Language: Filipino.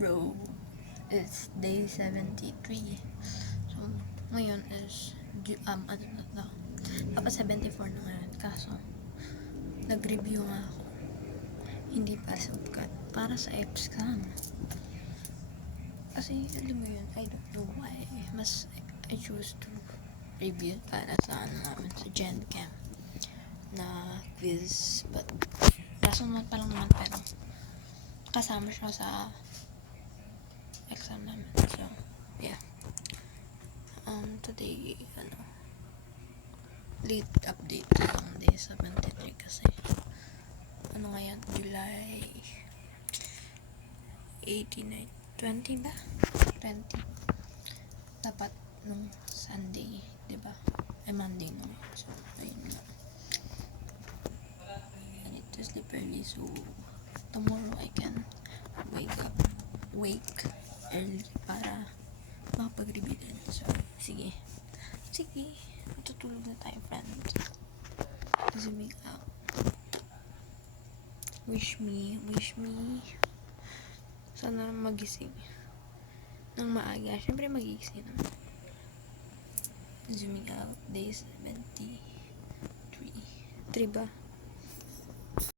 bro? It's day 73. So, ngayon is, ano na to? Dapat 74 na ngayon. Kaso, nag-review nga ako. Hindi para sa UPCAT, para sa exam. Kasi, alam mo yun, I don't know why. I choose to review para sa namin, sa Gen Chem na quiz. But, last month pa lang naman, pero kasama siya sa exam namin. So, yeah. Today, late update lang, day 73 kasi. Ngayon, July 18, 20 ba? 20. Dapat nung Sunday, diba? Monday nung. So, ayun nga. I need to sleep early, so tomorrow I can wake early para makapag-review din. So, sige, matutulog na tayo, friends. Zooming out. Wish me sana magising ng maaga. Siyempre magising naman. Zooming out, day 73. 3 ba?